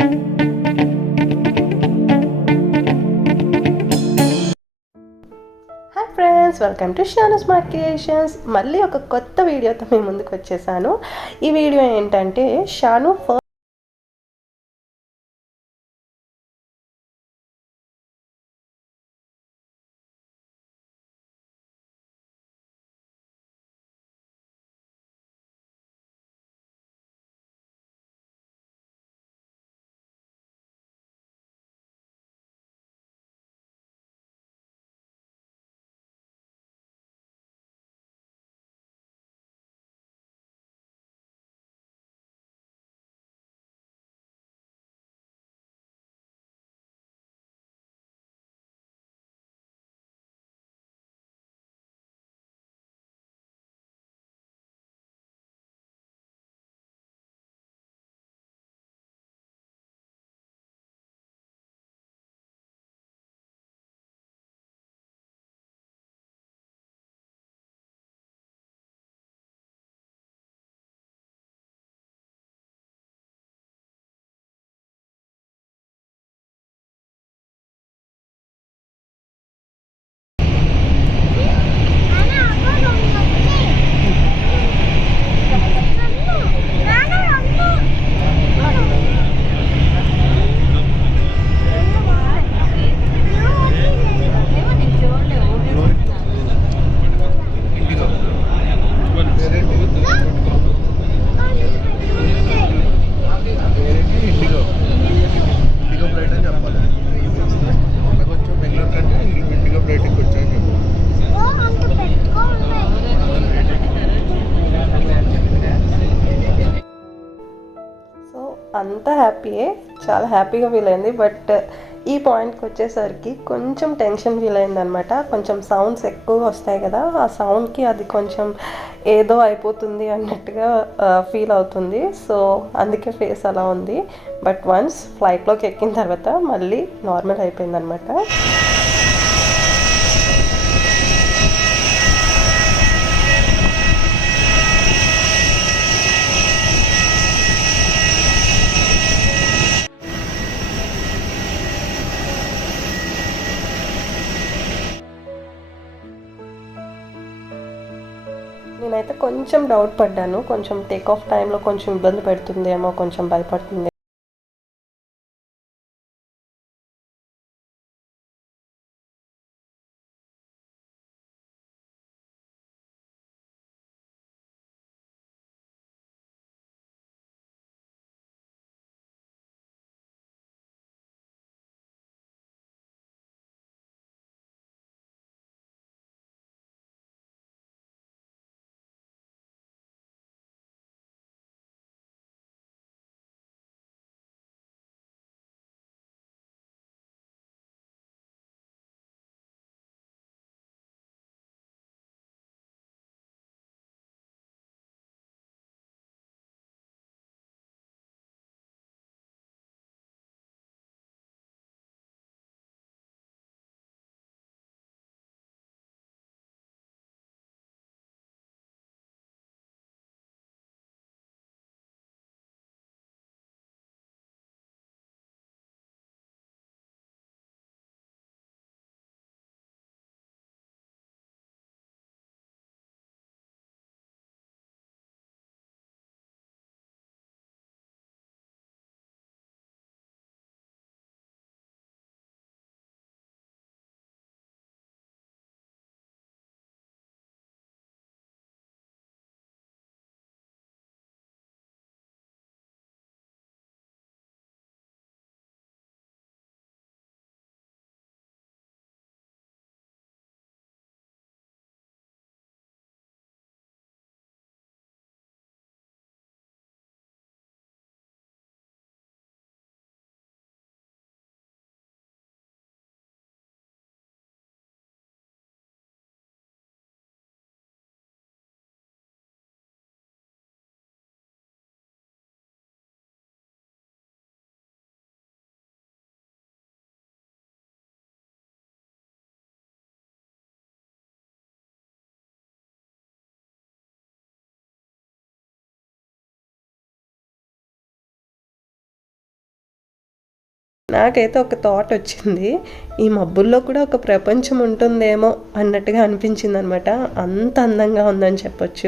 Hi friends, welcome to Shanu smart creations. మళ్ళీ ఒక కొత్త వీడియోతో మీ ముందుకు వచ్చేసాను. ఈ వీడియో ఏంటంటే షాను అంతా హ్యాపీయే, చాలా హ్యాపీగా ఫీల్ అయింది. బట్ ఈ పాయింట్కి వచ్చేసరికి కొంచెం టెన్షన్ ఫీల్ అయింది అనమాట. కొంచెం సౌండ్స్ ఎక్కువగా వస్తాయి కదా, ఆ సౌండ్కి అది కొంచెం ఏదో అయిపోతుంది అన్నట్టుగా ఫీల్ అవుతుంది. సో అందుకే ఫేస్ అలా ఉంది. బట్ వన్స్ ఫ్లైట్లోకి ఎక్కిన తర్వాత మళ్ళీ నార్మల్ అయిపోయింది అనమాట. నేనైతే కొంచెం డౌట్ పడ్డాను, కొంచెం టేక్ ఆఫ్ టైంలో కొంచెం ఇబ్బంది పెడుతుందేమో, కొంచెం భయపడుతుంది. నాకైతే ఒక థాట్ వచ్చింది. ఈ మబ్బుల్లో కూడా ఒక ప్రపంచం ఉంటుందేమో అన్నట్టుగా అనిపించిందనమాట. అంత అందంగా ఉందని చెప్పొచ్చు.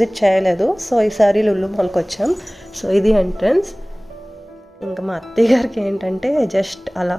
విజిట్ చేయలేదు. సో ఈసారి లుల్లు మాల్కి వచ్చాం. సో ఇది ఎంట్రన్స్. ఇంకా మా అత్తయ్య గారికి ఏంటంటే జస్ట్ అలా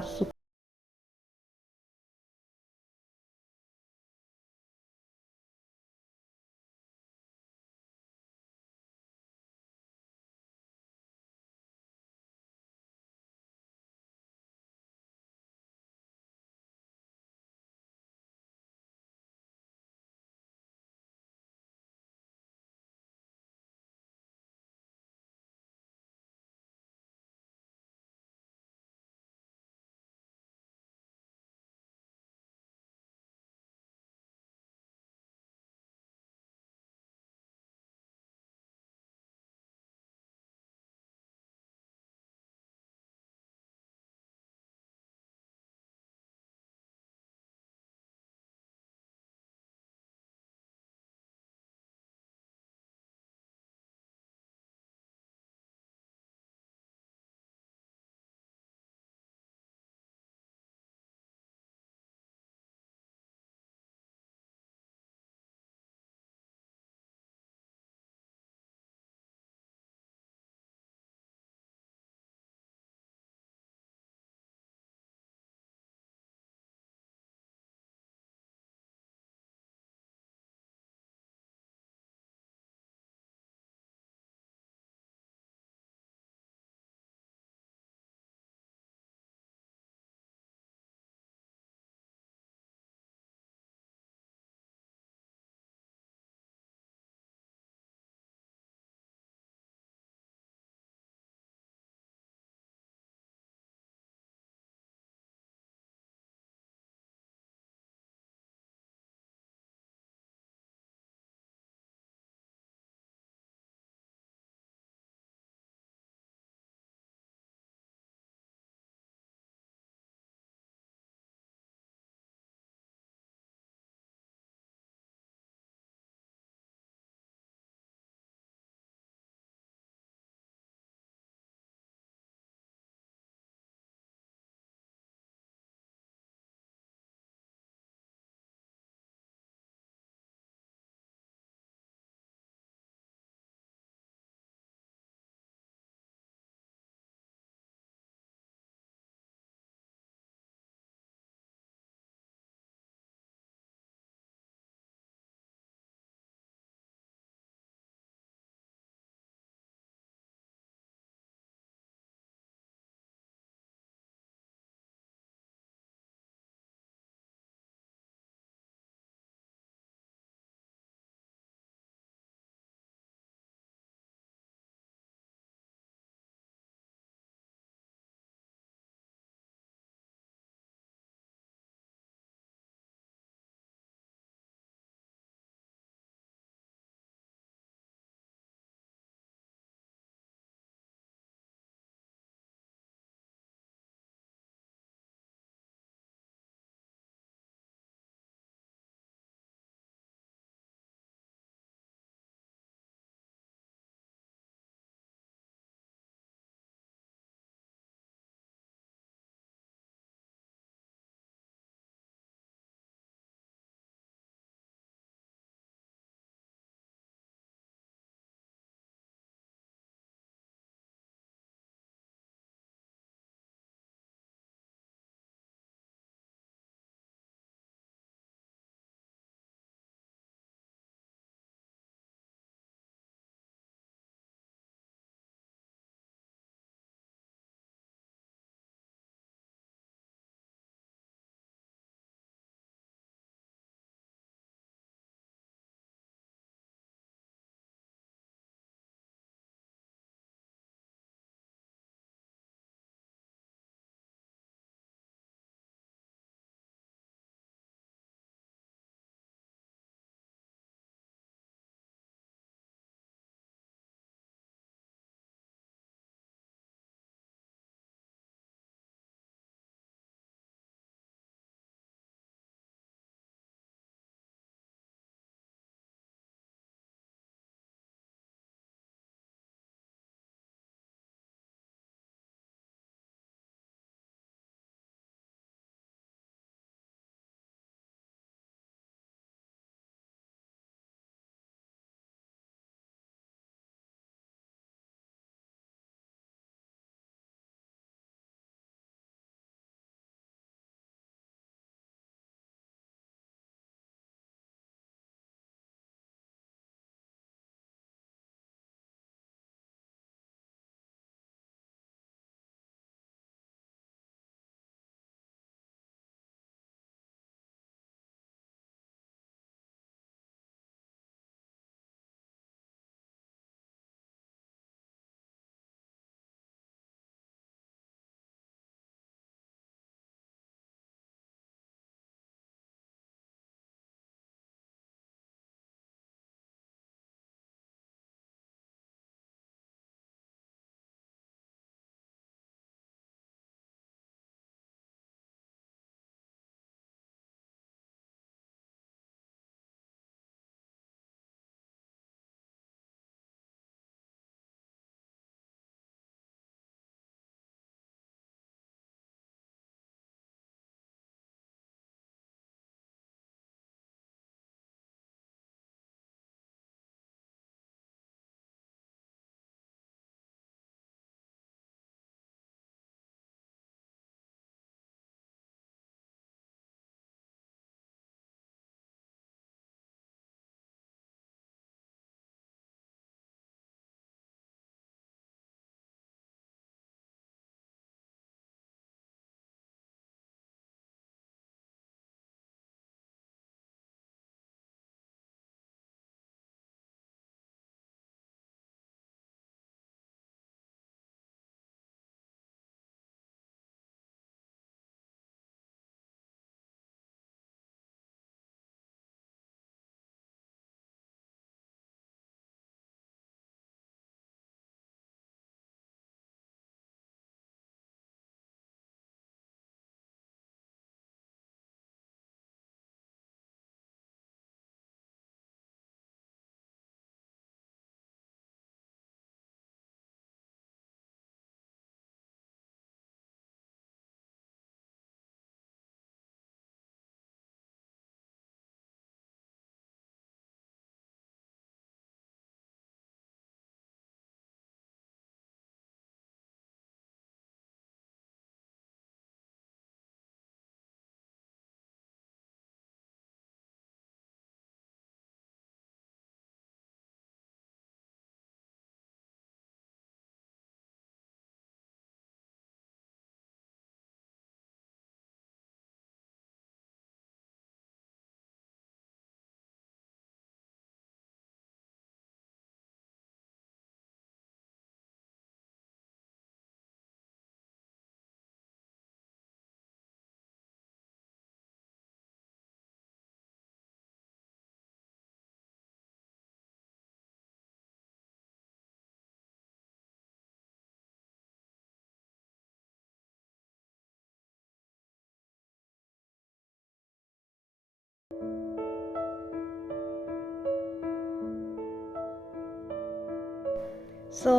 సో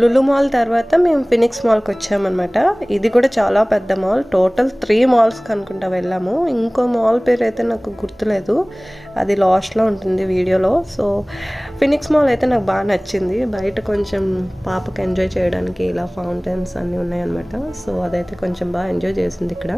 లులు మాల్ తర్వాత మేము ఫినిక్స్ మాల్కి వచ్చామన్నమాట. ఇది కూడా చాలా పెద్ద మాల్. టోటల్ 3 మాల్స్కి అనుకుంటా వెళ్ళాము. ఇంకో మాల్ పేరు అయితే నాకు గుర్తులేదు, అది లాస్ట్లో ఉంటుంది వీడియోలో. సో ఫినిక్స్ మాల్ అయితే నాకు బాగా నచ్చింది. బయట కొంచెం పాపకి ఎంజాయ్ చేయడానికి ఇలా ఫౌంటైన్స్ అన్నీ ఉన్నాయన్నమాట. సో అదైతే కొంచెం బాగా ఎంజాయ్ చేసింది ఇక్కడ.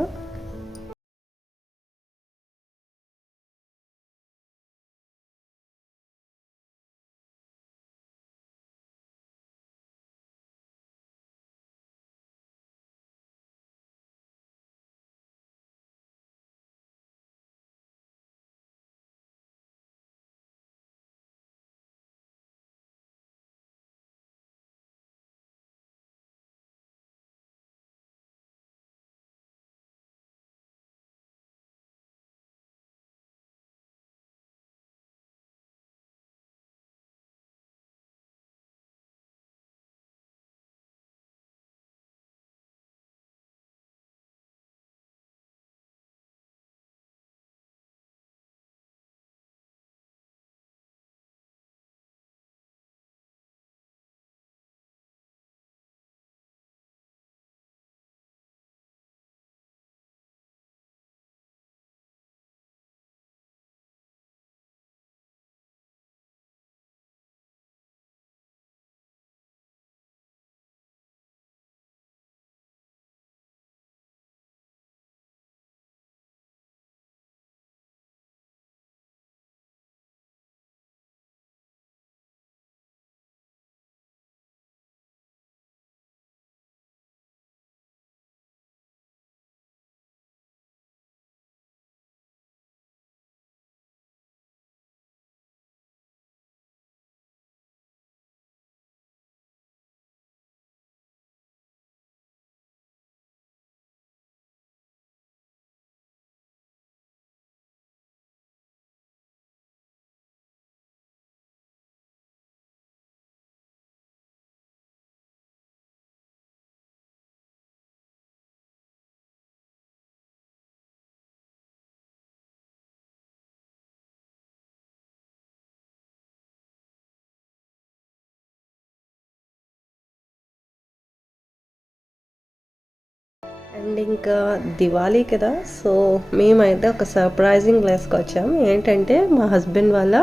అండ్ ఇంకా దివాళీ కదా, సో మేమైతే ఒక సర్ప్రైజింగ్ ప్లేస్కి వచ్చాం. ఏంటంటే మా హస్బెండ్ వాళ్ళ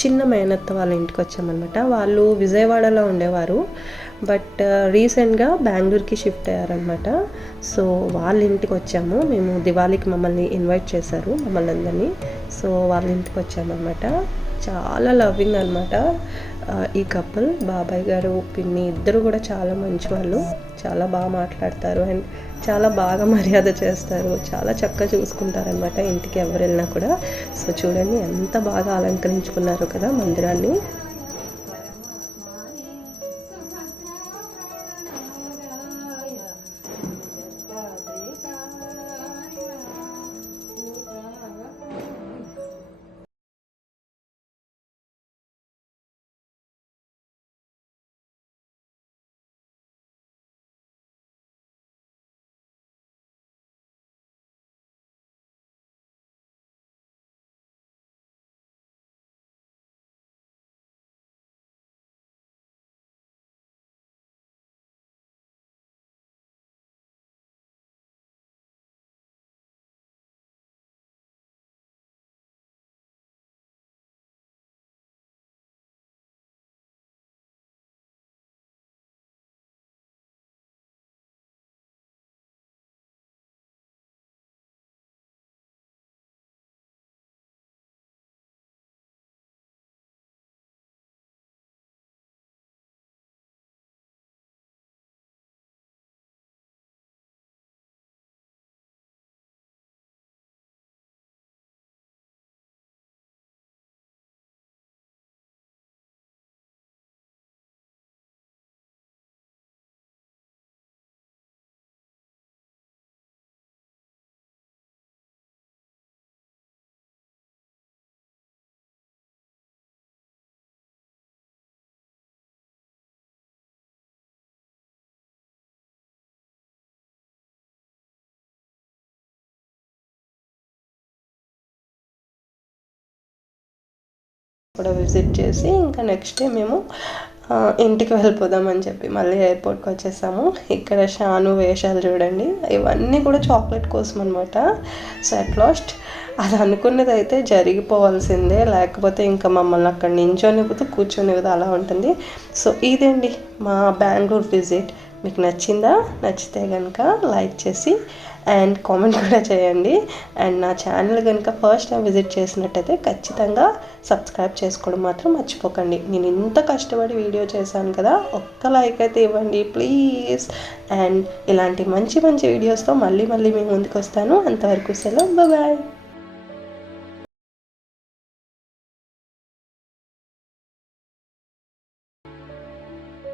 చిన్న మేనత్త వాళ్ళ ఇంటికి వచ్చామన్నమాట. వాళ్ళు విజయవాడలో ఉండేవారు, బట్ రీసెంట్గా బెంగళూరుకి షిఫ్ట్ అయ్యారనమాట. సో వాళ్ళ ఇంటికి వచ్చాము మేము. దివాళీకి మమ్మల్ని ఇన్వైట్ చేశారు, మమ్మల్ని అందరినీ. సో వాళ్ళ ఇంటికి వచ్చామన్నమాట. చాలా లవ్వింగ్ అనమాట ఈ కపుల్. బాబాయ్ గారు పిన్ని ఇద్దరు కూడా చాలా మంచి వాళ్ళు, చాలా బాగా మాట్లాడతారు అండ్ చాలా బాగా మర్యాద చేస్తారు, చాలా చక్కగా చూసుకుంటారనమాట ఇంటికి ఎవరు వెళ్ళినా కూడా. సో చూడండి ఎంత బాగా అలంకరించుకున్నారు కదా మందిరాన్ని. కూడా విజిట్ చేసి ఇంకా నెక్స్ట్ డే మేము ఇంటికి వెళ్ళిపోదామని చెప్పి మళ్ళీ ఎయిర్పోర్ట్కి వచ్చేసాము. ఇక్కడ షాను వేషాలు చూడండి, ఇవన్నీ కూడా చాక్లెట్ కోసం అనమాట. సో అట్ లాస్ట్ అది అనుకున్నది అయితే జరిగిపోవాల్సిందే, లేకపోతే ఇంకా మమ్మల్ని అక్కడ నించొనివ్వదు కూర్చొనివ్వదు, అలా ఉంటుంది. సో ఇదండి మా బెంగళూరు విజిట్. మీకు నచ్చిందా? నచ్చితే కనుక లైక్ చేసి అండ్ కామెంట్ కూడా చేయండి. అండ్ నా ఛానల్ కనుక ఫస్ట్ టైం విజిట్ చేసినట్టయితే ఖచ్చితంగా సబ్స్క్రైబ్ చేసుకోవడం మాత్రం మర్చిపోకండి. నేను ఇంత కష్టపడి వీడియో చేశాను కదా, ఒక్క లైక్ అయితే ఇవ్వండి ప్లీజ్. అండ్ ఇలాంటి మంచి మంచి వీడియోస్తో మళ్ళీ మీ ముందుకు వస్తాను. అంతవరకు సెలవు, బాయ్.